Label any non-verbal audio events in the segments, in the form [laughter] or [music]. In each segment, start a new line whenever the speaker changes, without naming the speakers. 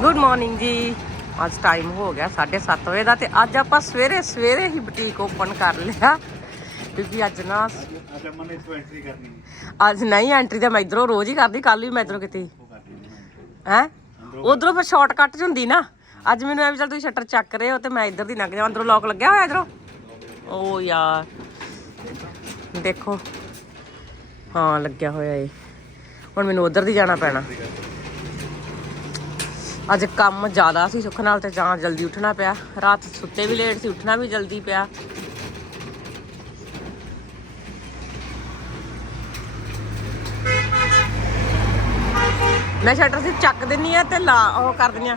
Good morning ਜੀ। ਅੱਜ time ਹੋ ਗਿਆ 7:30 ਵਜੇ ਦਾ ਤੇ ਅੱਜ ਆਪਾਂ ਸਵੇਰੇ ਸਵੇਰੇ ਹੀ ਬੁਟੀਕ ਓਪਨ ਕਰ ਲਿਆ। ਕਿਉਂਕਿ ਅੱਜ ਨਾ
ਅੱਜ ਅਮਨ ਨੇ ਇਸ ਐਂਟਰੀ ਕਰਨੀ ਹੈ।
ਅੱਜ ਨਹੀਂ ਐਂਟਰੀ ਤਾਂ ਮੈਂ ਇਧਰੋਂ ਰੋਜ਼ ਹੀ ਕਰਦੀ ਕੱਲ ਵੀ ਮੈਂ ਇਧਰੋਂ ਕੀਤੀ।
ਹੈ
ਉਧਰੋਂ ਫਿਰ ਸ਼ਾਰਟਕਟ ਚ ਹੁੰਦੀ ਨਾ। ਅੱਜ ਮੈਨੂੰ ਐਵੇਂ ਚੱਲ ਤੁਸੀਂ ਸ਼ਟਰ ਚੱਕ ਰਹੇ ਹੋ ਤੇ ਮੈਂ ਇੱਧਰ ਦੀ ਲੰਘ ਜਾਵਾਂ। ਅੰਦਰੋਂ ਲੋਕ ਲੱਗਿਆ ਹੋਇਆ ਇਧਰੋਂ? ਓ ਯਾਰ। ਦੇਖੋ। ਹਾਂ ਲੱਗਿਆ ਹੋਇਆ ਏ। ਹੁਣ ਮੈਨੂੰ ਉਧਰ ਦੀ ਜਾਣਾ ਪੈਣਾ। ਅੱਜ ਕੰਮ ਜ਼ਿਆਦਾ ਸੀ ਸੁੱਖ ਨਾਲ ਤੇ ਜਾਂ ਜਲਦੀ ਉੱਠਣਾ ਪਿਆ। ਰਾਤ ਸੁੱਤੇ ਵੀ ਲੇਟ ਸੀ, ਉੱਠਣਾ ਵੀ ਜਲਦੀ ਪਿਆ। ਮੈਂ ਸ਼ਟਰ ਸਿਰ ਚੱਕ ਦਿੰਨੀ ਆ ਤੇ ਲਾ, ਉਹ ਕਰ ਦਿੰਨੀ ਆ।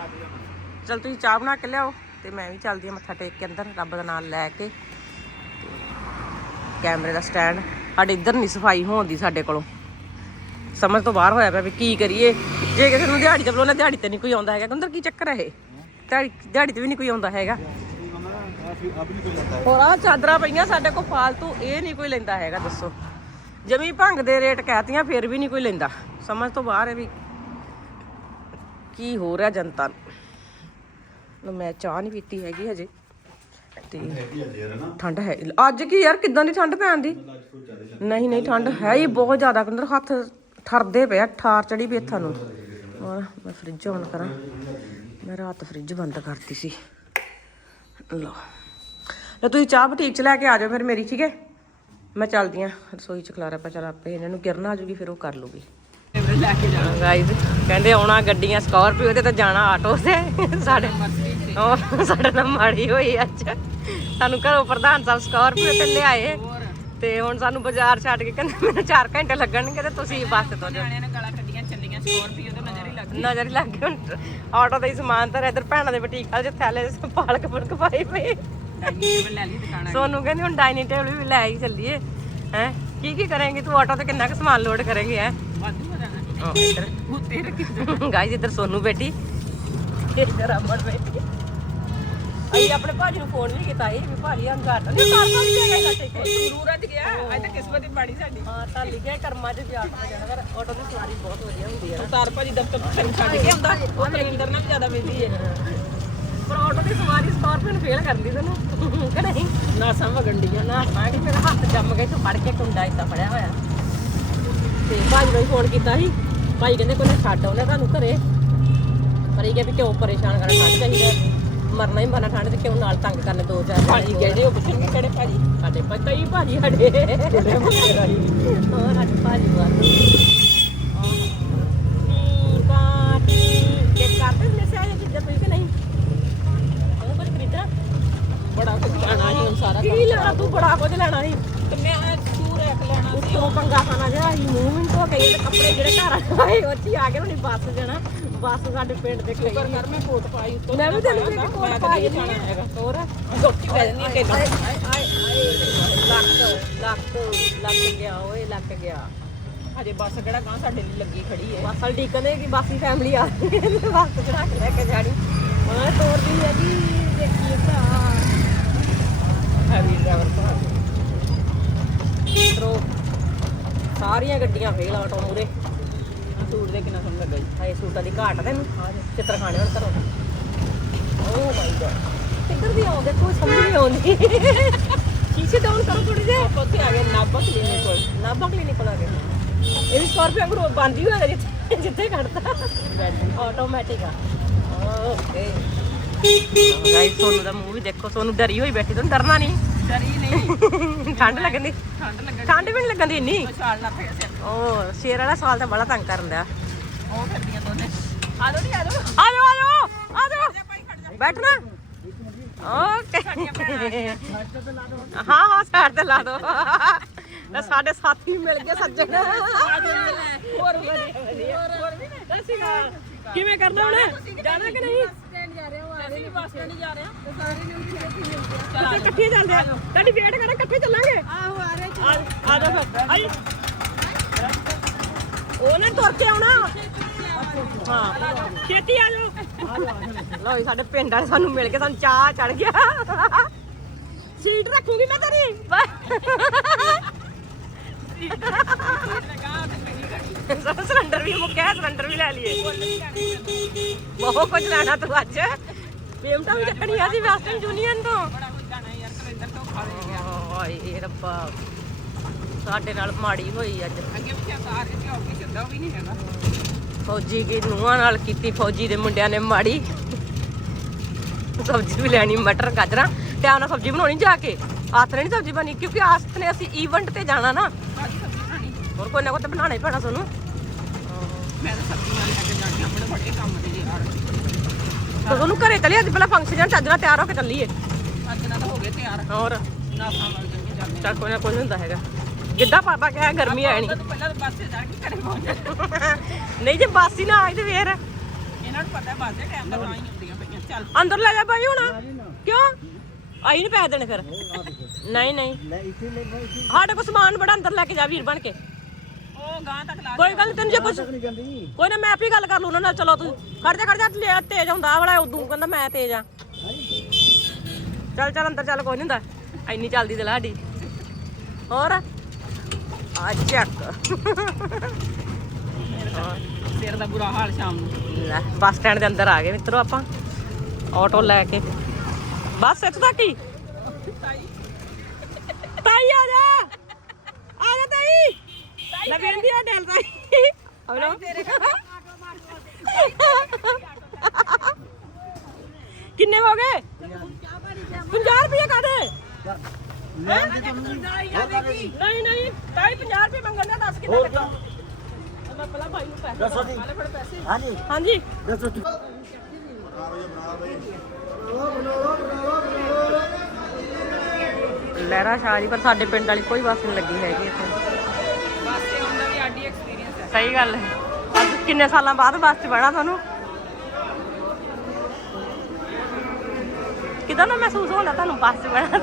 ਚਲ ਤੁਸੀਂ ਚਾਹ ਬਣਾ ਕੇ ਲਿਆਓ ਤੇ ਮੈਂ ਵੀ ਚੱਲਦੀ ਆ ਮੱਥਾ ਟੇਕ ਕੇ ਅੰਦਰ, ਰੱਬ ਦਾ ਨਾਮ ਲੈ ਕੇ। ਕੈਮਰੇ ਦਾ ਸਟੈਂਡ, ਸਾਡੇ ਇੱਧਰ ਨਹੀਂ ਸਫ਼ਾਈ ਹੋਣ ਦੀ ਸਾਡੇ ਕੋਲੋਂ। ਸਮਝ ਤੋਂ ਬਾਹਰ ਹੋਇਆ ਪਿਆ ਵੀ ਕੀ ਕਰੀਏ। ਜੇ ਕਿਸੇ ਨੂੰ ਦਿਹਾੜੀ ਤੇ ਬੁਲਾਉਣਾ ਦਿਹਾੜੀ ਤੇ ਨਹੀਂ ਕੋਈ ਆਉਂਦਾ ਹੈਗਾ। ਕਹਿੰਦਾ ਕੀ ਚੱਕਰ ਹੈ ਇਹ? ਦਿਹਾੜੀ ਦਿਹਾੜੀ ਤੇ ਵੀ ਨਹੀਂ ਕੋਈ ਆਉਂਦਾ ਹੈਗਾ। ਹੋਰ ਆ ਚਾਦਰਾਂ ਪਈਆਂ ਸਾਡੇ ਕੋਲ ਫਾਲਤੂ, ਇਹ ਨਹੀਂ ਕੋਈ ਲੈਂਦਾ ਹੈਗਾ, ਦੱਸੋ। ਜਮੀ ਭੰਗ ਦੇ ਰੇਟ ਕਹਿਤੀਆਂ, ਫਿਰ ਵੀ ਨਹੀਂ ਕੋਈ ਲੈਂਦਾ। ਸਮਝ ਤੋਂ ਬਾਹਰ ਹੈ ਵੀ ਕੀ ਹੋ ਰਿਹਾ ਜਨਤਾ ਨੂੰ। ਮੈਂ ਚਾਹ ਨਹੀਂ ਪੀਤੀ ਹੈਗੀ ਹਜੇ। ਤੇ ਠੰਡ ਹੈ। ਅੱਜ ਕੀ ਯਾਰ, ਕਿਦਾਂ ਦੀ ਠੰਡ ਪੈਣ ਦੀ? ਨਹੀਂ ਨਹੀਂ, ਠੰਡ ਹੈ ਹੀ ਬਹੁਤ ਜ਼ਿਆਦਾ। ਕੰਦਰ ਹੱਥ ਠਰਦੇ ਪਿਆ ਠਾਰ ਚੜੀ ਪਈ ਹੱਥਾਂ ਨੂੰ। ਹੋਰ, ਮੈਂ ਫ੍ਰਿਜ ਔਨ ਕਰਾਂ। ਮੈਂ ਰਾਤ ਫ੍ਰਿਜ ਬੰਦ ਕਰਤੀ ਸੀ। ਲਓ। ਲੈ ਤੁਸੀਂ ਚਾਹ ਬਟੀਕ ਚ ਲੈ ਕੇ ਆ ਜਾਓ ਫਿਰ ਮੇਰੀ, ਠੀਕ ਹੈ? ਮੈਂ ਚੱਲਦੀ ਆ ਰਸੋਈ ਚ ਖਲਾਰਾ ਪਾ ਚੱਲ ਆਪੇ ਇਹਨਾਂ ਨੂੰ ਕਿਰਨ ਆ ਜੂਗੀ, ਫਿਰ ਉਹ ਕਰ ਲੂਗੀ। ਲੈ ਕੇ ਜਾਣਾ ਗਾਈਜ਼ ਕਹਿੰਦੇ ਆਉਣਾ ਗੱਡੀਆਂ ਸਕਾਰਪੀਓ ਤੇ ਤਾਂ ਜਾਣਾ ਆਟੋ ਤੇ। ਸਾਡੇ ਉਹ ਸਾਡੇ ਨਾਲ ਮਾੜੀ ਹੋਈ ਅੱਜ। ਸਾਨੂੰ ਘਰੋਂ ਪ੍ਰਧਾਨ ਸਾਹਿਬ ਸਕਾਰਪੀਓ ਤੇ ਲਿਆਏ। ਤੇ ਹੁਣ ਸਾਨੂੰ ਬਾਜ਼ਾਰ ਛੱਡ ਕੇ ਕਹਿੰਦੇ ਮੈਨੂੰ 4 ਘੰਟੇ ਲੱਗਣਗੇ ਤੇ ਤੁਸੀਂ ਬੱਸ ਤੋਂ ਜਾਓ।
ਨੇ ਗਾਲਾਂ ਕੱਢੀਆਂ ਚੱਲੀਆਂ ਸਕੋਰਪੀਓ ਨਜ਼ਰ ਲੱਗ
ਗਈ ਹੁਣ ਆਟੋ ਦਾ ਹੀ ਸਮਾਨ ਤਾਂ ਇੱਧਰ ਭੈਣਾਂ ਦੇ ਬੁਟੀਕ ਵਾਲੇ ਚ ਥੈਲੇ ਪਾਲਕ ਪੁਲਕ ਪਾਈ ਪਈ। ਸੋਨੂੰ ਕਹਿੰਦੀ ਹੁਣ ਡਾਈਨਿੰਗ ਟੇਬਲ ਵੀ ਲੈ ਹੀ ਚੱਲੀਏ। ਹੈ? ਕੀ ਕੀ ਕਰੇਂਗੇ? ਤੂੰ ਆਟੋ ਤੇ ਕਿੰਨਾ ਕੁ ਸਮਾਨ ਲੋਡ ਕਰੇਂਗੇ ਹੈ?
ਵਾਧੂ ਉੱਤੇ ਰੱਖੀ
ਗਾਇਸ ਇੱਧਰ ਸੋਨੂੰ ਬੈਠੀ। ਇੱਧਰ ਅਮਨ ਬੈਠੀ। ਅਸੀਂ ਆਪਣੇ ਭਾਜੀ ਨੂੰ ਫੋਨ ਵੀ ਕੀਤਾ ਸੀ ਵੀ ਭਾਜੀ ਹਮ ਘਾਟ ਨਹੀਂ ਕਰ ਸਕਦੇ ਹੈਗਾ ਇਹਨਾਂ ਤੇ
ਸੂਰਜ ਗਿਆ ਅੱਜ ਤਾਂ ਕਿਸਮਤ ਹੀ ਮਾੜੀ ਸਾਡੀ।
ਹਾਂ ਤਾਂ ਲਿਖਿਆ ਕਰਮਾਂ 'ਚ ਵੀ ਆਟੋ ਜਾਣਾ ਕਰ ਆਟੋ ਦੀ ਸਵਾਰੀ ਬਹੁਤ ਵਧੀਆ ਹੁੰਦੀ ਹੈ
ਅਵਤਾਰ ਭਾਜੀ ਦਫ਼ਤਰ ਤੋਂ ਛੱਡ ਕੇ ਆਉਂਦਾ ਉਹ ਕਲਿੰਦਰ ਨਾਲ ਵੀ ਜ਼ਿਆਦਾ ਮਿਲਦੀ ਹੈ
ਪਰ ਆਟੋ ਦੀ ਸਵਾਰੀ ਸਕਾਰਪੀਓ ਨੂੰ ਫੇਲ ਕਰਦੀ ਤੈਨੂੰ ਕਿ ਨਹੀਂ?
ਨਾਸਾਂ ਵਗੰਡੀਆਂ
ਨਾ ਸਾਡੀ ਮੇਰਾ ਹੱਥ ਜੰਮ ਗਿਆ ਤੂੰ ਫੜ ਕੇ ਕੁੰਡਾ ਇਦਾਂ ਫੜਿਆ ਹੋਇਆ। ਤੇ ਭਾਜੀ ਨੂੰ ਫੋਨ ਕੀਤਾ ਸੀ। ਭਾਈ ਕਹਿੰਦੇ ਕੋਈ ਨਾ ਛੱਡ ਆਉਂਦਾ ਤੁਹਾਨੂੰ ਘਰੇ। ਪਰ ਇਹ ਵੀ ਕਿਉਂ ਪਰੇਸ਼ਾਨ ਕਰਨਾ ਚਾਹੀਦਾ। ਮਰਨਾ ਹੀ ਮਰਨਾ ਠੰਡ ਤੇ ਕਿਉਂ ਨਾਲ ਤੰਗ ਕਰਨੇ ਦੋ ਚਾਰ
ਭਾਜੀ ਕਹਿੰਦੇ ਉਹ ਪੁੱਛਣਗੇ ਕਿਹੜੇ ਭਾਜੀ?
ਸਾਡੇ ਪਤਾ ਹੀ ਭਾਜੀ ਸਾਡੇ। ਹੋਰ ਅੱਜ ਭਾਜੀ ਵਾਰ ਕੇ ਕਿ ਉਹ
ਬੜਾ ਕੁਝ ਲੈਣਾ ਸੀ ਹੁਣ ਸਾਰਾ
ਕੀ ਲੈਣਾ ਤੂੰ? ਬੜਾ ਕੁਝ ਲੈਣਾ ਸੀ।
ਤੇ ਮੈਂ ਸੂਰ ਇੱਕ ਲੈਣਾ ਸੀ
ਉੱਤੋਂ ਪੰਗਾ ਖਾਣਾ ਜਿਹਾ ਅਸੀਂ ਮੂਵਮੈਂਟ ਹੋ ਗਈ ਤੇ ਕੱਪੜੇ ਜਿਹੜੇ ਘਰ ਆਏ ਉਹ 'ਚ ਹੀ ਆ ਕੇ ਹੁਣੀ ਬੱਸ ਜਾਣਾ। ਬੱਸ ਸਾਡੇ ਪਿੰਡ ਦੇ
ਪਰ ਕਰ ਮੈਂ ਕੋਟ ਪਾਈ ਉੱਤੋਂ
ਮੈਂ ਵੀ ਤੈਨੂੰ ਕੋਟ ਪਾਈ ਨਹੀਂ
ਜਾਣਾ ਹੈਗਾ।
ਹੋਰ
ਗੋਟੀ ਪੈ ਜਾਂਦੀ ਹੈ
ਆਏ ਆਏ ਲੱਕ ਲੱਕ ਲੱਕ ਗਿਆ ਓਏ ਲੱਕ ਗਿਆ।
ਹਜੇ ਬੱਸ ਕਿਹੜਾ ਗਾਂ ਸਾਡੇ ਲਈ ਲੱਗੀ ਖੜੀ ਹੈ।
ਬੱਸ ਵਾਲੀ ਡੀਕਨ ਕਿ ਬਾਸੀ ਫੈਮਿਲੀ ਆ ਤੇ ਬੱਸ ਚੜਾ ਕੇ ਲੈ ਕੇ ਜਾਣੀ। ਮੈਂ ਤੋਰਦੀ ਹੈ ਜੀ ਦੇਖੀਏ ਭਰਾ।
ਹੈਵੀ ਡਰਾਈਵਰ ਭਰਾ
ਤਰੋ ਸਾਰੀਆਂ ਗੱਡੀਆਂ ਫੇਲ ਆਟੋ ਮੂਰੇ
ਕਿੰਨਾ ਸੋਹਣਾ ਲੱਗਾ ਜੀ।
ਹਾਏ ਸੂਟਾਂ ਦੀ ਘਾਟ ਆ ਤੈਨੂੰ ਚਿੱਤਰ ਖਾਣੇ ਹੁਣ ਘਰੋਂ। ਓ ਮਾਈ ਗॉड ਕਿੱਧਰ ਦੀ ਆਉਂਦੇ? ਕੋਈ ਸਮਝ ਨਹੀਂ ਆਉਂਦੀ। ਸ਼ੀਸ਼ੇ ਡਾਊਨ ਕਰੋ ਥੋੜੀ ਜਿਹੀ।
ਆਪਾਂ ਉੱਥੇ ਆ ਗਏ ਨਾਭਾ ਕਲੀਨਿਕ ਕੋਲ।
ਨਾਭਾ ਕਲੀਨਿਕ ਕੋਲ ਆ ਗਏ। ਇਹ ਵੀ ਸਕਾਰਪੀਓ ਵਾਂਗੂ ਬੰਦ ਹੀ ਹੋਇਆ ਜਿੱਥੇ ਜਿੱਥੇ ਖੜਦਾ ਆਟੋਮੈਟਿਕ ਆ। ਓਕੇ ਗਾਇਸ ਸੋਨੂੰ ਦਾ ਮੂੰਹ ਵੀ ਦੇਖੋ ਸੋਨੂੰ ਡਰੀ ਹੋਈ ਬੈਠੀ ਤੁਹਾਨੂੰ ਡਰਨਾ ਨਹੀਂ।
ਡਰੀ ਨਹੀਂ।
ਠੰਡ ਲੱਗਦੀ
ਠੰਡ ਲੱਗਾ
ਠੰਡ ਵੀ ਨਹੀਂ ਲੱਗਦੀ ਇੰਨੀ।
ਪਿਆ ਸਿਰ।
ਉਹ ਸ਼ੇਰ ਵਾਲਾ ਸਵਾਲ ਤਾਂ ਬੜਾ ਤੰਗ ਕਰਨ ਦਿਆ।
ਉਹ ਫਿਰਦੀਆਂ ਦੋਨੇ। ਆ ਲੋ ਨਹੀਂ ਆ ਲੋ
ਆ ਜਾਓ ਆ ਜਾਓ ਆ ਜਾਓ। ਬੈਠਣਾ। ਓਕੇ। ਹਾਂ ਹਾਂ ਸਾਈਡ ਤੇ ਲਾ ਦੋ। ਲੈ ਸਾਡੇ ਸਾਥੀ ਮਿਲ ਗਏ ਸੱਜਣ। ਹੋਰ ਵਧੀਆ
ਹੋਰ ਵੀ ਨੇ।
ਕਿਵੇਂ ਕਰਨਾ ਹੁਣ ਜਾਣਾ ਕਿ ਨਹੀਂ?
ਅਸੀਂ ਵੀ ਬੱਸ ਸਟੈਂਡ ਹੀ ਜਾ ਰਹੇ ਹਾਂ ਤੇ ਸਾਰੇ ਨੂੰ
ਅਸੀਂ ਇਕੱਠੇ ਜਾਂਦੇ ਆ। ਤੁਹਾਡੀ ਵੇਟ ਕਰਾਂ ਇਕੱਠੇ ਚੱਲਾਂਗੇ।
ਆਹੋ ਆ ਰਹੇ
ਆ ਆ ਜਾ ਫਿਰ। ਆਈ। ਉਹਨੇ ਤੁਰ ਕੇ ਆਉਣਾ। ਹਾਂ। ਛੇਤੀ ਆ ਜਾਓ। ਲਓ ਜੀ ਸਾਡੇ ਪਿੰਡ ਵਾਲੇ ਸਾਨੂੰ ਮਿਲ ਕੇ ਸਾਨੂੰ ਚਾਹ ਚੜ ਗਿਆ। ਸੀਟ ਰੱਖੂਗੀ ਮੈਂ ਤੇਰੀ? [laughs] ਸਿਲੰਡਰ ਵੀ ਮੁੱਕਿਆ ਸਿਲੰਡਰ ਵੀ ਲੈ ਲਈਏ। ਬਹੁਤ ਕੁਝ ਲੈਣਾ ਤੂੰ ਅੱਜ। ਪੇਮਟਾਂ ਵੀ ਚੱਕਣੀ ਆ ਸੀ ਵੈਸਟਰਨ ਯੂਨੀਅਨ ਤੋਂ।
ਬੜਾ ਕੁਝ ਜਾਣਾ ਯਾਰ ਕਲਿੰਦਰ ਤੋਂ ਖਾ ਦੇ
ਹਾਏ ਰੱਬਾ ਸਾਡੇ ਨਾਲ ਮਾੜੀ ਹੋਈ ਅੱਜ।
ਅੱਗੇ ਪਿੱਛੇ ਸਾਰ ਕੇ ਚੌਕ ਕੇ ਸਿੱਧਾ ਵੀ ਨਹੀਂ ਹੈਗਾ।
ਫੌਜੀ ਦੀ ਨੂੰਹਾਂ ਨਾਲ ਕੀਤੀ ਫੌਜੀ ਦੇ ਮੁੰਡਿਆਂ ਨੇ ਮਾੜੀ ਸਬਜ਼ੀ ਵੀ ਲੈਣੀ ਮਟਰ ਗਾਜਰਾਂ ਟਾਈਮ ਨਾਲ ਸਬਜ਼ੀ ਬਣਾਉਣੀ ਜਾ ਕੇ। ਆਥ ਨਹੀਂ ਸਬਜ਼ੀ ਬਣੀ ਕਿਉਂਕਿ ਨੇ ਅਸੀਂ ਈਵੈਂਟ ਤੇ ਜਾਣਾ ਨਾ। ਹੋਰ ਕੋਈ ਨਾ ਕੋਈ ਤਾਂ ਬਣਾਉਣਾ ਹੀ ਪੈਣਾ ਤੁਹਾਨੂੰ
ਮੈਂ ਤਾਂ ਸਬਜ਼ੀਆਂ ਲੈ ਕੇ ਜਾਣੀ ਆਪਣੇ ਬੜੇ ਕੰਮ ਦੇ ਯਾਰ।
ਤਾਂ ਤੁਹਾਨੂੰ ਘਰੇ ਚੱਲੀ ਅੱਜ ਪਹਿਲਾਂ ਫੰਕਸ਼ਨ ਜਾਂ ਚੱਜ ਨਾਲ ਤਿਆਰ ਹੋ ਕੇ ਚੱਲੀਏ।
ਅੱਜ ਨਾਲ ਤਾਂ ਹੋ ਗਏ ਤਿਆਰ।
ਹੋਰ?
ਜਾਣਗੇ ਜਾਂਦੇ
ਚੱਲ ਕੋਈ ਨਾ ਕੋਈ ਨੀ ਹੁੰਦਾ ਹੈਗਾ। ਗਿੱਧਾ ਪਾਪਾ ਕਿਹਾ ਗਰਮੀ ਆਣੀ
ਤਾਂ ਪਹਿਲਾਂ ਤਾਂ ਬੱਸ ਤੇ ਜਾ ਕੇ ਘਰੇ ਪਹੁੰਚ ਜਾ
ਨਹੀਂ ਜੇ ਬੱਸ ਹੀ ਨਾ ਆਈ ਤੇ ਫੇਰ।
ਇਹਨਾਂ ਨੂੰ ਪਤਾ ਬੱਸ ਦੇ ਟਾਈਮ ਦਾ ਤਾਂ ਹੀ ਹੁੰਦੀਆਂ ਪਈਆਂ ਚੱਲ।
ਅੰਦਰ ਲੈ ਜਾ ਭਾਈ ਹੁਣ। ਕਿਉਂ? ਆਈ ਨਹੀਂ ਪੈ ਦੇਣੇ ਫਿਰ। ਨਹੀਂ ਨਹੀਂ। ਸਾਡੇ ਕੋਲ ਸਮਾਨ ਬੜਾ ਅੰਦਰ ਲੈ ਕੇ ਜਾ ਵੀਰ ਬਣ ਕੇ।
ਉਹ ਗਾਂ ਤੱਕ ਲਾ
ਕੋਈ ਗੱਲ ਨੀ, ਤੈਨੂੰ ਜੇ ਕੁਝ ਕੋਈ ਨਾ ਮੈਂ ਆਪੇ ਗੱਲ ਕਰ ਲੂ ਉਹਨਾਂ ਨਾਲ। ਚਲੋ ਤੂੰ ਖੜ ਜਾ ਖੜ ਜਾ। ਤੇਜ਼ ਹੁੰਦਾ ਵਾਲਾ ਉਦੋਂ ਕਹਿੰਦਾ ਮੈਂ ਤੇਜ਼ ਆ। ਚੱਲ ਚੱਲ ਅੰਦਰ ਚੱਲ ਕੋਈ ਨਹੀਂ ਹੁੰਦਾ। ਐਨੀ ਚੱਲਦੀ ਤੇ ਲਾਡੀ ਹੋਰ? ਆ ਚੱਕ।
ਸਿਰ ਦਾ ਬੁਰਾ ਹਾਲ ਸ਼ਾਮ ਨੂੰ।
ਲੈ ਬੱਸ ਸਟੈਂਡ ਦੇ ਅੰਦਰ ਆ ਗਏ ਮਿੱਤਰੋ ਆਪਾਂ। ਆਟੋ ਲੈ ਕੇ। ਬਸ ਇੱਥੋਂ ਤੱਕ ਹੀ? ਤਾਈ ਆ ਜਾ। ਆ ਜਾ ਤਾਈ। ਲਗਨ ਦੀ ਆ ਡੈਲ ਤਾਈ। ਅਬਲੋ ਕਿੰਨੇ ਹੋ ਗਏ? 50 ਰੁਪਏ ਕਾਦੇ ਨਹੀਂ ਨਹੀਂ ਤਾਈ 50 ਰੁਪਏ ਮੰਗਣ ਦਾ ਦੱਸ ਕਿੰਨਾ ਲੱਗਾ ਮੈਂ ਪਹਿਲਾਂ ਭਾਈ ਨੂੰ ਪੈਸੇ ਦੱਸੋ ਜੀ। ਹਾਂਜੀ। ਹਾਂਜੀ। ਲਹਿਰਾ ਸ਼ਾਹ ਜੀ ਪਰ ਸਾਡੇ ਪਿੰਡ ਵਾਲੀ ਕੋਈ ਬੱਸ ਨਹੀਂ ਲੱਗੀ ਹੈਗੀ ਇੱਥੇ।
ਬੱਸ ਤੇ ਆਉਂਦਾ ਵੀ ਆਡੀ ਐਕਸਪੀਰੀਅੰਸ ਹੈ।
ਸਹੀ ਗੱਲ ਹੈ। ਅੱਜ ਕਿੰਨੇ ਸਾਲਾਂ ਬਾਅਦ ਬੱਸ 'ਚ ਬਹਿਣਾ ਤੁਹਾਨੂੰ? ਕਿਦਾਂ ਨਾ ਮਹਿਸੂਸ ਹੁੰਦਾ ਤੁਹਾਨੂੰ ਬੱਸ 'ਚ ਬਹਿਣਾ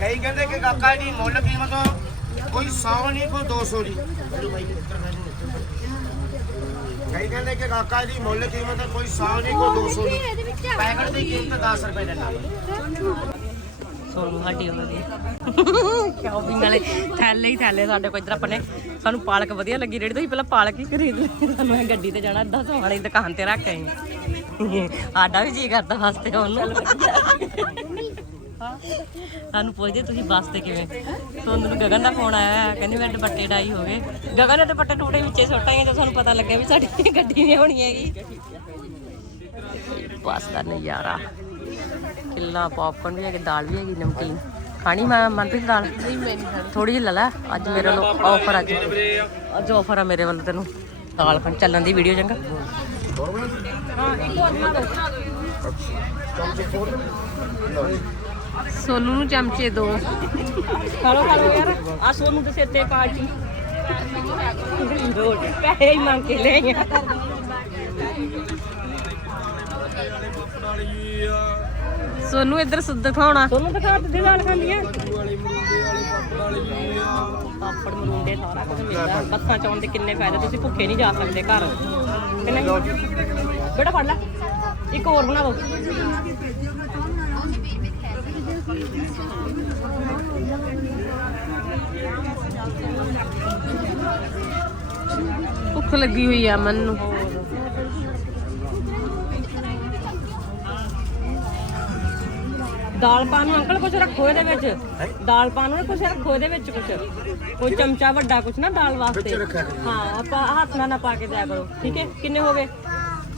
ਕਈ ਕਹਿੰਦੇ ਕਿ ਕਾਕਾ ਜੀ ਮੁੱਲ ਕੀਮਤ ਕੋਈ 100 ਨਹੀਂ, ਕੋਈ 200 ਦੀ ਕਈ ਕਹਿੰਦੇ ਕਿ ਕਾਕਾ ਜੀ ਮੁੱਲ ਕੀਮਤ ਕੋਈ 100 ਨਹੀਂ, ਕੋਈ 200 ਦੀ ਪੈਕਟ ਦੀ ਕੀਮਤ 10 ਰੁਪਏ ਦੇ ਨਾਲ।
ਸੋਨੂੰ ਸਾਡੀ ਹੋ ਗਈ ਸ਼ਾਪਿੰਗ ਵਾਲੇ ਥੈਲੇ ਹੀ ਥੈਲੇ ਸਾਡੇ ਕੋਲ ਇੱਧਰ ਆਪਣੇ ਸਾਨੂੰ ਪਾਲਕ ਵਧੀਆ ਲੱਗੀ ਰੇੜੀ ਤੋਂ ਹੀ ਪਹਿਲਾਂ ਪਾਲਕ ਹੀ ਖਰੀਦ ਲਈ। ਸਾਨੂੰ ਇਹ ਗੱਡੀ ਤੇ ਜਾਣਾ ਅੱਧਾ ਸੌ ਵਾਲੀ ਦੁਕਾਨ ਤੇ ਰੱਖ ਆਏ ਸਾਡਾ ਵੀ ਜੀ ਕਰਦਾ ਹੱਸਤੇ ਉਹਨੂੰ ਸਾਨੂੰ ਪੁੱਛਦੇ ਤੁਸੀਂ ਬੱਸ ਤੇ ਕਿਵੇਂ? ਤੁਹਾਨੂੰ ਨੂੰ ਗਗਨ ਦਾ ਫੋਨ ਆਇਆ ਹੈ, ਕਹਿੰਦੀ ਮੇਰੇ ਦੁਪੱਟੇ ਡਾਈ ਹੋ ਗਏ। ਗਗਨ ਦੇ ਦੁਪੱਟੇ ਟੂਟੇ ਵਿੱਚੇ ਸੁੱਟਾਂਗੇ ਤਾਂ ਸਾਨੂੰ ਪਤਾ ਲੱਗਿਆ ਵੀ ਸਾਡੀ ਗੱਡੀ ਨਹੀਂ ਹੋਣੀ ਹੈਗੀ। ਬੱਸ ਦਾ ਨਜ਼ਾਰਾ। ਕਿੱਲਾ ਪੌਪਕੌਰਨ ਵੀ ਹੈਗੇ ਦਾਲ ਵੀ ਹੈਗੀ ਨਮਕੀਨ। ਖਾਣੀ ਮੈਂ ਮਨਪ੍ਰੀਤ ਦਾਲ? ਨਹੀਂ ਮੈਂ ਨਹੀਂ ਖਾਣੀ। ਥੋੜੀ ਜਿਹੀ ਲੈ ਲੈ ਅੱਜ ਮੇਰੇ ਵੱਲੋਂ ਆਫਰ ਅੱਜ। ਅੱਜ ਆਫਰ ਆ ਮੇਰੇ ਵੱਲੋਂ ਤੈਨੂੰ। ਦਾਲ ਖਾਣ ਚੱਲਣ ਦੀ ਵੀਡੀਓ ਚੰਗਾ?
ਸੋਨੂ ਨੂੰ ਚਮਚੇ ਦੋ।
ਖਾ ਲੋ ਖਾ ਲੋ ਯਾਰ। ਆ ਸੋਨੂੰ ਦੇ ਸਿਰ ਤੇ ਪੈਸੇ ਹੀ ਮੰਗ ਕੇ ਲੈ ਆ
ਸੋਨੂ ਇੱਧਰ ਸੁੱਧ ਦਿਖਾਉਣਾ।
ਸੋਨੂੰ ਦਿਖਾ ਤੇ ਨਾਲ ਖਾਂਦੀਆਂ। ਪਾਪੜ ਮਰੂੰਡੇ ਸਾਰਾ ਕੁਝ ਮਿਲਦਾ। ਬੱਸਾਂ ਚ ਆਉਣ ਦੇ ਕਿੰਨੇ ਫਾਇਦੇ? ਤੁਸੀਂ ਭੁੱਖੇ ਨਹੀਂ ਜਾ ਸਕਦੇ ਘਰ। ਕਿ ਨਹੀਂ? ਬੇਟਾ ਫੜ ਲੈ। ਇੱਕ ਹੋਰ ਬਣਾ ਦੋ।
ਭੁੱਖ ਲੱਗੀ ਹੋਈ ਆ ਮਨ ਨੂੰ।
ਦਾਲ ਪਾਣ ਨੂੰ ਅੰਕਲ ਕੁਝ ਰੱਖੋ ਇਹਦੇ ਵਿੱਚ। ਦਾਲ ਪਾਣ ਨੂੰ ਕੁਝ ਰੱਖੋ ਇਹਦੇ ਵਿੱਚ ਕੁਝ ਕੋਈ ਚਮਚਾ ਵੱਡਾ ਕੁਝ ਨਾ ਦਾਲ ਵਾਸਤੇ। ਹਾਂ ਆਪਾਂ ਹੱਥ ਨਾਲ ਨਾ ਪਾ ਕੇ ਦਿਆ ਕਰੋ। ਠੀਕ ਹੈ? ਕਿੰਨੇ ਹੋ ਗਏ?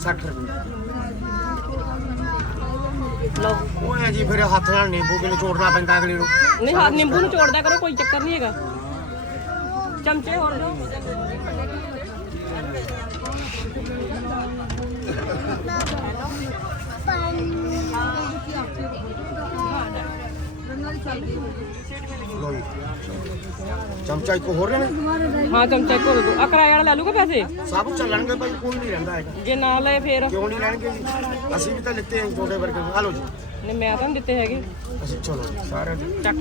60 ਰੁਪਏ।
ਲਓ।
ਉਹ ਹੈ ਜੀ ਫਿਰ ਹੱਥ ਨਾਲ ਨਿੰਬੂ ਕਿ ਨਿਚੋੜਨਾ ਪੈਂਦਾ ਅਗਲੇ ਨੂੰ?
ਨਹੀਂ ਹਾਂ ਨਿੰਬੂ ਨੂੰ ਚੋੜਦਾ ਕਰੋ ਕੋਈ ਚੱਕਰ ਨਹੀਂ ਹੈਗਾ। ਚਮਚੇ ਹੋਰ ਦਿਓ
ਲੋ ਜੀ। ਚਮਚਾ ਇੱਕ ਹੋਰ ਲੈਣਾ?
ਹਾਂ ਚਮਚਾ ਇੱਕ ਹੋਰ ਦਿਓ ਆ ਕਿਰਾਏ ਵਾਲਾ ਲੈ ਲੂਗਾ ਪੈਸੇ?
ਸਭ ਚੱਲਣਗੇ ਭਾਈ ਕੋਈ ਨਹੀਂ ਰਹਿੰਦਾ ਹੈਗਾ।
ਜੇ ਨਾ ਲਏ ਫੇਰ?
ਕਿਉਂ ਨਹੀਂ ਲੈਣਗੇ ਜੀ? ਅਸੀਂ ਵੀ ਤਾਂ ਲਿੱਤੇ ਹਾਂ ਤੁਹਾਡੇ ਵਰਗੇ। ਆ ਲਓ ਜੀ।
ਨਹੀਂ ਮੈਂ ਤਾਂ ਨਹੀਂ ਦਿੱਤੇ ਹੈਗੇ।
ਅਸੀਂ ਚਲੋ ਜੀ, ਦੇ।
ਚੱਕ।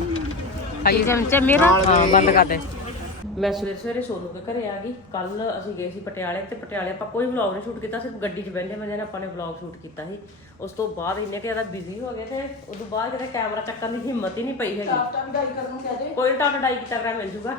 ਖਾਈ ਚਮਚੇ ਮੇਰਾ?
ਹਾਂ ਬੰਦ ਕਰ ਦੇ। ਮੈਂ ਸਵੇਰੇ ਸਵੇਰੇ ਸੋਨੂ ਦੇ ਘਰੇ ਆ ਗਈ। ਕੱਲ ਅਸੀਂ ਗਏ ਸੀ ਪਟਿਆਲੇ ਤੇ ਪਟਿਆਲੇ ਆਪਾਂ ਕੋਈ ਵਲੌਗ ਨਹੀਂ ਸ਼ੂਟ ਕੀਤਾ ਸਿਰਫ ਗੱਡੀ 'ਚ ਬੈਠੇ ਬੰਦੇ ਨੇ ਆਪਾਂ ਨੇ ਵਲੌਗ ਸ਼ੂਟ ਕੀਤਾ ਸੀ। ਉਸ ਤੋਂ ਬਾਅਦ ਇੰਨੇ ਕਿ ਜ਼ਿਆਦਾ ਬਿਜ਼ੀ ਹੋ ਗਏ ਤੇ ਉਸ ਤੋਂ ਬਾਅਦ ਕਿਤੇ ਕੈਮਰਾ ਚੱਕਣ ਦੀ ਹਿੰਮਤ ਹੀ ਨਹੀਂ ਪਈ ਹੈਗੀ।
ਟਾਪ ਡਾਈ ਕਰਨ ਨੂੰ ਕਹਿ ਦੇ।
ਕੋਈ ਟਾਟਾ ਡਾਈ ਕੀਤਾ ਕਰਾ ਮਿਲ ਜੂਗਾ।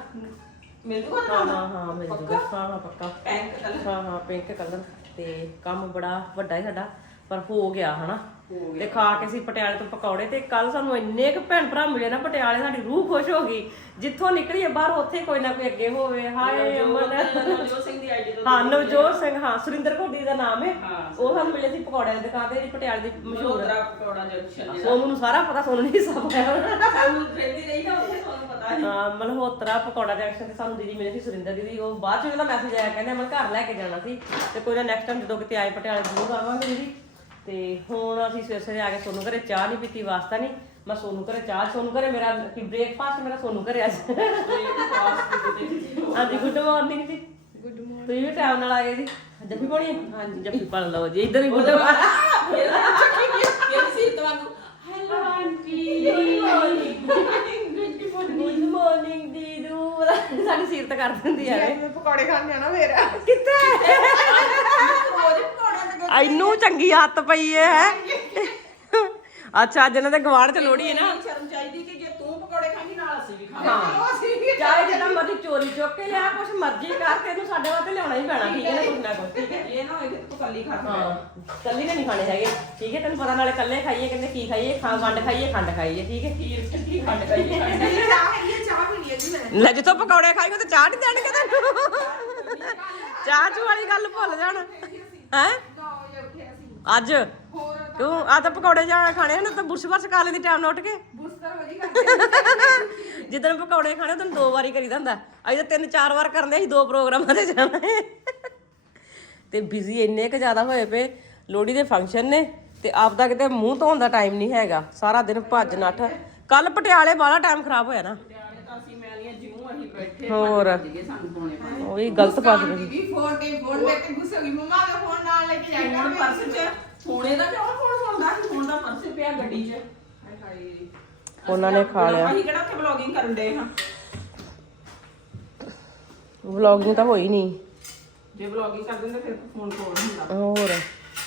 ਮਿਲ ਜੂਗਾ
ਹਾਂ ਹਾਂ ਹਾਂ ਮਿਲ ਜੂਗਾ। ਹਾਂ ਹਾਂ ਪੱਕਾ।
ਪੈਂਕ ਕਲਰ
ਹਾਂ ਹਾਂ ਪਿੰਕ ਕਲਰ ਤੇ ਕੰਮ ਬੜਾ ਵੱਡਾ ਹੈ ਸਾਡਾ ਪਰ ਹੋ ਗਿਆ ਹਨਾ। ਤੇ ਖਾ ਕੇ ਸੀ ਪਟਿਆਲੇ ਤੋਂ ਪਕੌੜੇ ਤੇ ਕੱਲ ਸਾਨੂੰ ਇੰਨੇ ਕੁ ਭੈਣ ਭਰਾ ਮਿਲੇ ਨਾ ਪਟਿਆਲੇ ਸਾਡੀ ਰੂਹ ਖੁਸ਼ ਹੋ ਗਈ। ਜਿੱਥੋਂ ਨਿਕਲੀਏ ਬਾਹਰ ਉੱਥੇ ਕੋਈ ਨਾ ਕੋਈ ਅੱਗੇ ਹੋਵੇ। ਹਾਏ ਅਮਨ।
ਨਵਜੋਤ ਸਿੰਘ ਦੀ ਆਈਡੀ ਤੋਂ
ਹਾਂ ਨਵਜੋਤ ਸਿੰਘ ਹਾਂ ਸੁਰਿੰਦਰ ਘੋਡੀ ਦਾ ਨਾਮ ਹੈ। ਉਹ ਸਾਨੂੰ ਮਿਲੇ ਸੀ ਪਕੌੜਿਆਂ ਦੀ ਦੁਕਾਨ ਤੇ ਪਟਿਆਲੇ ਦੀ ਮਸ਼ਹੂਰ ਹੈ।
ਪਕੌੜਾ ਜੰਕਸ਼ਨ
ਨੂੰ ਸਾਰਾ ਪਤਾ ਸੋਨੂੰ ਨਹੀਂ ਸਭ ਆਇਆ
ਸਾਨੂੰ ਰਹਿੰਦੀ ਰਹੀ ਨਾ ਉੱਥੇ ਤੁਹਾਨੂੰ ਪਤਾ ਹੈ
ਹਾਂ ਮਲਹੋਤਰਾ ਪਕੌੜਾ ਜੰਕਸ਼ਨ ਤੇ ਸਾਨੂੰ ਦੀਦੀ ਮਿਲੇ ਸੀ ਸੁਰਿੰਦਰ ਦੀਦੀ। ਉਹ ਬਾਅਦ ਚ ਉਹਦਾ ਮੈਸੇਜ ਆਇਆ ਕਹਿੰਦੇ ਅਮਨ ਘਰ ਲੈ ਕੇ ਜਾਣਾ ਸੀ। ਤੇ ਕੋਈ ਨਾ ਨੈਕਸਟ ਟਾਈਮ ਜਦੋਂ ਕਿਤੇ ਆਏ ਪਟਿਆਲੇ ਜ਼ਰੂਰ ਆਵਾਂਗੇ ਦੀਦੀ। ਤੇ ਹੁਣ ਅਸੀਂ ਸਵੇਰੇ ਸਵੇਰੇ ਆ ਕੇ ਸੋਨੂੰ ਘਰੇ ਚਾਹ ਨਹੀਂ ਪੀਤੀ ਵਾਸਤਾ ਨਹੀਂ। ਮੈਂ ਸੋਨੂੰ ਘਰੇ ਚਾਹ ਸੋਨੂੰ ਘਰੇ ਮੇਰਾ ਕੀ ਬ੍ਰੇਕਫਾਸਟ ਮੇਰਾ ਸੋਨੂੰ ਘਰੇ ਅੱਜ। ਹਾਂਜੀ ਗੁੱਡ ਮਾਰਨਿੰਗ ਜੀ। ਗੁੱਡ ਮਾਰਨਿੰਗ ਤੁਸੀਂ ਵੀ ਟਾਈਮ ਨਾਲ ਆ ਗਏ ਜੀ? ਜੱਫੀ ਪਾਉਣੀ ਹੈ? ਹਾਂਜੀ। ਜੱਫੀ ਪਾ ਲਓ ਜੀ ਇੱਧਰ ਵੀ ਗੁੱਡ ਮਾਰਨਿੰਗ
ਇਹ ਸੀ ਤੁਹਾਨੂੰ। ਹੈਲੋ ਆਂਟੀ
ਗੁੱਡ ਮਾਰਨਿੰਗ ਦੀਦੂ। ਸਾਡੀ ਸੀਰਤ ਕਰ ਦਿੰਦੀ ਹੈ
ਮੈਂ ਪਕੌੜੇ ਖਾਣ ਜਾਣਾ ਫੇਰ।
ਕਿੱਥੇ?
ਰੋਜ਼
ਇੰਨੂ ਚੰਗੀ ਹੱਥ ਪਈ ਹੈ ਹੈਂ? ਅੱਛਾ ਅੱਜ ਇਹਨਾਂ ਦੇ ਗਵਾੜ ਚ ਲੋੜੀ ਹੈ ਨਾ।
ਸ਼ਰਮ ਚਾਹੀਦੀ ਕਿ ਜੇ ਤੂੰ ਪਕੌੜੇ ਖਾਂਗੀ ਨਾਲ ਅਸੀਂ ਵੀ ਖਾਵਾਂਗੇ।
ਹਾਂ ਚਾਹੇ ਜਿੱਦਾਂ ਮਰਜ਼ੀ ਚੋਰੀ ਚੁੱਕ ਕੇ ਲਿਆ ਕੁਛ ਮਰਜ਼ੀ ਕਰ ਤੈਨੂੰ ਸਾਡੇ ਵਾਸਤੇ ਲਿਆਉਣਾ ਹੀ ਪੈਣਾ ਠੀਕ ਹੈ ਨਾ ਕੁਛ ਨਾ ਕੁਛ। ਠੀਕ ਹੈ
ਇਹ ਨਾ ਹੋਏ ਕਿ ਤੂੰ ਕੱਲੀ ਖਾ
ਹਾਂ। ਕੱਲੀ ਨੇ ਨਹੀਂ ਖਾਣੇ ਹੈਗੇ। ਠੀਕ ਹੈ ਤੈਨੂੰ ਪਤਾ ਨਾਲੇ ਕੱਲੇ ਖਾਈਏ ਕਹਿੰਦੇ ਕੀ ਖਾਈਏ? ਖਾ ਵੰਡ ਖਾਈਏ ਖੰਡ ਖਾਈਏ ਠੀਕ ਹੈ?
ਖੀਰ ਕੀ ਖੰਡ ਖਾਈਏ ਚਾਹ ਹੈਗੀ ਚਾਹ ਪੀਣੀ ਹੈ ਜੀ ਮੈਂ।
ਲੈ ਜਿੱਥੋਂ ਪਕੌੜੇ ਖਾਈਓ ਤੇ ਚਾਹ ਨਹੀਂ ਦੇਣਗੇ ਤੈਨੂੰ। ਚਾਹ ਚੂ ਵਾਲੀ ਗੱਲ ਭੁੱਲ ਜਾਣ। ਹੈ? ਅੱਜ? ਤੂੰ ਆ ਤਾਂ ਪਕੌੜੇ ਜਾ ਖਾਣੇ ਨੇ ਤਾਂ ਬੁਰਸ਼ ਬਰਸ਼ ਕਰ ਲੈਂਦੀ ਟਾਈਮ ਉੱਠ ਕੇ। ਜਿੱਦਣ ਪਕੌੜੇ ਖਾਣੇ ਉਦੋਂ ਦੋ ਵਾਰੀ ਕਰੀਦਾ ਹੁੰਦਾ। ਅਜੇ ਤਾਂ ਤਿੰਨ ਚਾਰ ਵਾਰ ਕਰਦੇ ਅਸੀਂ ਦੋ ਪ੍ਰੋਗਰਾਮਾਂ ਤੇ ਜਾਣਾ ਹੈ। ਤੇ ਬਿਜ਼ੀ ਇੰਨੇ ਕੁ ਜ਼ਿਆਦਾ ਹੋਏ ਪਏ। ਲੋਹੜੀ ਦੇ ਫੰਕਸ਼ਨ ਨੇ ਤੇ ਆਪ ਦਾ ਕਿਤੇ ਮੂੰਹ ਧੋਣ ਦਾ ਟਾਈਮ ਨਹੀਂ ਹੈਗਾ। ਸਾਰਾ ਦਿਨ ਭੱਜ ਨੱਠ। ਕੱਲ ਪਟਿਆਲੇ ਵਾਲਾ ਟਾਈਮ ਖਰਾਬ ਹੋਇਆ ਨਾ
ਤਾਂ ਅਸੀਂ ਮੈਲੀਆਂ ਜਿਉਂ ਅਸੀਂ ਬੈਠੇ
ਹੋਰ।
ਸਾਨੂੰ ਪਾਉਣੇ ਪਾਣੇ
ਉਹ ਵੀ ਗਲਤ ਪਾਸ ਗਈ
ਦੀਦੀ ਫੋਨ ਤੇ ਫੋਨ ਲੈ ਕੇ ਗੁੱਸੇ ਹੋ ਗਈ। ਮੰਮਾ ਦਾ ਫੋਨ ਨਾਲ ਲੈ ਕੇ ਜਾਏਗਾ
ਫੋਨ ਪਰਸ 'ਚ। ਫੋਨੇ ਦਾ ਕਿਉਂ ਫੋਨ ਫੋਨਦਾ ਫੋਨ ਦਾ ਪਰਸ ਪਿਆ ਗੱਡੀ 'ਚ।
ਹਾਏ ਹਾਏ।
ਉਹਨਾਂ ਨੇ ਖਾ ਲਿਆ।
ਅਸੀਂ ਕਿਹੜਾ ਉੱਥੇ ਵਲੌਗਿੰਗ ਕਰਨ ਦੇ ਹਾਂ?
ਵਲੌਗਿੰਗ ਤਾਂ ਹੋਈ ਨਹੀਂ।
ਜੇ ਵਲੌਗਿੰਗ ਕਰ ਦਿੰਦੇ ਫਿਰ ਫੋਨ ਕੋਲ ਹੁੰਦਾ।
ਹੋਰ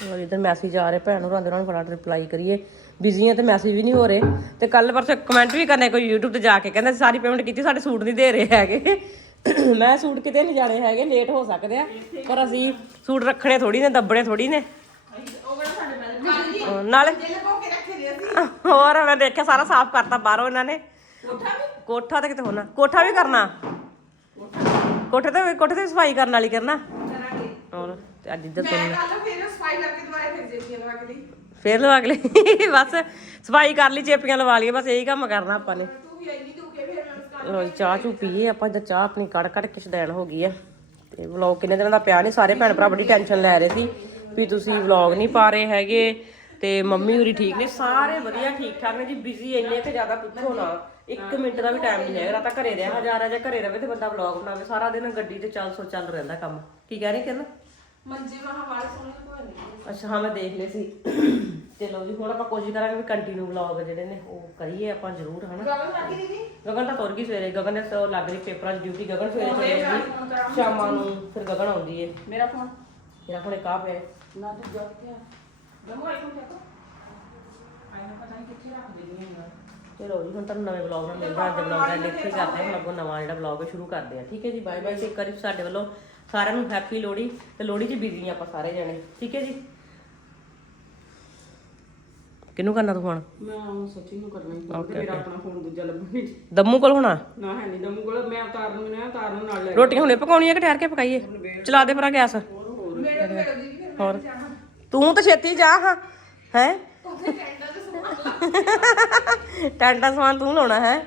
ਹੋਰ ਇਧਰ ਮੈਸੇਜ ਆ ਰਹੇ ਭੈਣ ਹੋਰਾਂ ਦੇ ਉਹਨਾਂ ਨੂੰ ਫਟਾਫਟ ਰਿਪਲਾਈ ਕਰੀਏ। ਬਿਜ਼ੀ ਆ ਤੇ ਮੈਸੇਜ ਵੀ ਨਹੀਂ ਹੋ ਰਹੇ। ਤੇ ਕੱਲ ਪਰਸੋਂ ਕਮੈਂਟ ਵੀ ਕਰਨੇ ਕੋਈ YouTube ਤੇ ਜਾ ਕੇ ਕਹਿੰਦਾ ਸਾਰੀ ਪੇਮੈਂਟ ਕੀਤੀ ਸਾਡੇ ਸੂਟ ਨਹੀਂ ਦੇ ਰਹੇ ਹੈਗੇ। [coughs] ਮੈਂ ਸੂਟ ਕਿਤੇ ਨਹੀਂ ਜਾਣੇ ਹੈਗੇ ਲੇਟ ਹੋ ਸਕਦੇ ਆ ਪਰ ਅਸੀਂ ਸੂਟ ਰੱਖਣੇ ਥੋੜੀ ਨੇ ਦੱਬਣੇ ਥੋੜੀ ਨੇ। ਹਾਂ, ਨਾਲੇ ਹੋਰ ਮੈਂ ਦੇਖਿਆ ਸਾਰਾ ਸਾਫ਼ ਕਰਤਾ ਬਾਹਰੋਂ ਇਹਨਾਂ ਨੇ। ਕੋਠਾ ਤੇ ਕਿਤੇ ਹੋਣਾ ਕੋਠਾ ਵੀ ਕਰਨਾ। ਕੋਠੇ ਤੇ ਕੋਠੇ ਤੇ ਸਫ਼ਾਈ ਕਰਨ ਵਾਲੀ ਕਰਨਾ। ਹੋਰ ਤੇ ਅੱਜ ਇੱਧਰ
ਮੈਂ
ਸੁਣ
ਕੱਲ ਫਿਰ ਸਫ਼ਾਈ ਕਰਕੇ ਦੁਬਾਰਾ ਫਿਰ ਜੇਪੀਆਂ ਲਵਾ ਕੇ ਲਈ
ਫੇਰ ਲਵਾ ਕੇ ਬਸ ਸਫ਼ਾਈ ਕਰ ਲਈ, ਚੇਪੀਆਂ ਲਵਾ ਲਈਏ ਬਸ ਇਹੀ ਕੰਮ ਕਰਨਾ ਆਪਾਂ ਨੇ। ਲੋ ਚਾਹ ਚੂ ਪੀਏ ਆਪਾਂ ਇੱਧਰ ਚਾਹ ਆਪਣੀ ਕੜ ਕੜ ਕੇ ਛਦੈਣ ਹੋ ਗਈ ਆ। ਤੇ ਵਲੌਗ ਕਿੰਨੇ ਦਿਨਾਂ ਦਾ ਪਿਆ ਨਹੀਂ ਸਾਰੇ ਭੈਣ ਭਰਾ ਬੜੀ ਟੈਨਸ਼ਨ ਲੈ ਰਹੇ ਸੀ ਵੀ ਤੁਸੀਂ ਵਲੌਗ ਨਹੀਂ ਪਾ ਰਹੇ ਹੈਗੇ। ਤੇ ਮੰਮੀ ਹੋਰੀ ਠੀਕ ਨੇ, ਸਾਰੇ ਵਧੀਆ ਠੀਕ ਠਾਕ ਨੇ ਜੀ ਬਿਜ਼ੀ ਇੰਨੇ ਕਿ ਜ਼ਿਆਦਾ ਪੁੱਛੋ ਨਾ, ਇੱਕ ਮਿੰਟ ਦਾ ਵੀ ਟਾਈਮ ਨਹੀਂ ਹੈਗਾ ਤਾਂ ਘਰੇ ਰਿਹਾ, ਹਜ਼ਾਰ ਜਾਂ ਘਰੇ ਰਵੇ ਤੇ ਬੰਦਾ ਵਲੌਗ ਬਣਾਵੇ, ਸਾਰਾ ਦਿਨ ਗੱਡੀ ਤੇ ਚੱਲ ਸੋ ਚੱਲ ਰਹਿੰਦਾ ਕੰਮ। ਕੀ ਕਹਿ ਰਹੇ ਕਿਰਨ
ਮੰਜੇ ਮਹਾ ਵਾਲੇ
ਅੱਛਾ ਹਾਂ ਮੈਂ ਦੇਖ ਲਏ ਸੀ। ਚਲੋ ਜੀ ਹੁਣ ਆਪਾਂ ਕੋਸ਼ਿਸ਼ ਕਰਾਂਗੇ ਵੀ ਕੰਟੀਨਿਊ ਵਲੌਗ ਜਿਹੜੇ ਨੇ ਉਹ ਕਰੀਏ ਆਪਾਂ ਜ਼ਰੂਰ ਹਨਾ?
ਗਾਲਾਂ ਲੱਗੀ ਦੀਦੀ?
ਗਗਨ ਤਾਂ ਤੁਰ ਗਈ ਸਵੇਰੇ। ਗਗਨ ਦੇ ਸੋ ਲੱਗ ਰਹੀ ਪੇਪਰਾਂ ਦੀ ਡਿਊਟੀ ਗਗਨ ਸਵੇਰੇ ਚਲੇ ਜਾਂਦੀ। ਸ਼ਾਮਾਂ ਨੂੰ ਫਿਰ ਗਗਨ ਆਉਂਦੀ ਏ।
ਮੇਰਾ ਫੋਨ?
ਮੇਰਾ ਕੋਲੇ ਕਾਹ ਪਿਆ ਏ।
ਨਾ ਤੂੰ ਜਾ ਕੇ ਦਮੋ ਆਈਫੋਨ ਚੱਕੋ। ਆਈਫੋਨ ਪਤਾ ਨਹੀਂ ਕਿੱਥੇ ਰੱਖ ਦੇਣੀ ਹੈ
ਚਲੋ ਜੀ ਹੁਣ ਤੁਹਾਨੂੰ ਨਵੇਂ ਵਲੌਗ ਨਾਲ ਮਿਲਦਾ ਅੱਜ ਵਲੌਗ ਦਾ ਹੀ ਕਰਦੇ ਹਾਂ ਹੁਣ ਅੱਗੋਂ ਨਵਾਂ ਜਿਹੜਾ ਵਲੌਗ ਸ਼ੁਰੂ ਕਰਦੇ ਹਾਂ। ਠੀਕ ਹੈ ਜੀ ਬਾਏ ਬਾਏ ਇੱਕ ਵਾਰੀ ਸਾਡੇ ਵੱਲੋਂ ਸਾਰਿਆਂ ਨੂੰ ਹੈਪੀ ਲੋਹੜੀ। ਤੇ ਲੋਹੜੀ 'ਚ ਬਿਜ਼ੀ ਆਪਾਂ ਸਾਰੇ ਜਣੇ। ਠੀਕ ਹੈ ਜੀ? ਕਿਹਨੂੰ ਕਰਨਾ ਤੂੰ ਫੋਨ?
ਮੈਂ ਸੱਚੀ ਨੂੰ ਕਰਨਾ ਹੀ ਪਊਗਾ ਮੇਰਾ ਆਪਣਾ ਫੋਨ ਦੂਜਾ ਲੱਭਣਾ
ਦਮੂ ਕੋਲ ਹੋਣਾ?
ਨਾ ਹੈ ਨਹੀਂ ਦਮੂ ਕੋਲ ਮੈਂ ਉਤਾਰਨ ਨੂੰ ਮੈਂ ਉਤਾਰਨ ਨੂੰ ਨਾਲ ਲੈ
ਰੋਟੀਆਂ ਹੁਣੇ ਪਕਾਉਣੀਆਂ ਕਿ ਠਹਿਰ ਕੇ ਪਕਾਈਏ? ਚਲਾ ਦੇ ਪਰਾਂ ਗੈਸ। ਹੋਰ ਤੂੰ ਤਾਂ ਛੇਤੀ ਜਾ ਹਾਂ। ਹੈ?
ਉੱਥੇ ਟੈਂਡਾ ਤੇ ਸੁਣਾ
ਟੈਂਟਾ ਸਮਾਨ ਤੂੰ ਲਾਉਣਾ ਹੈ?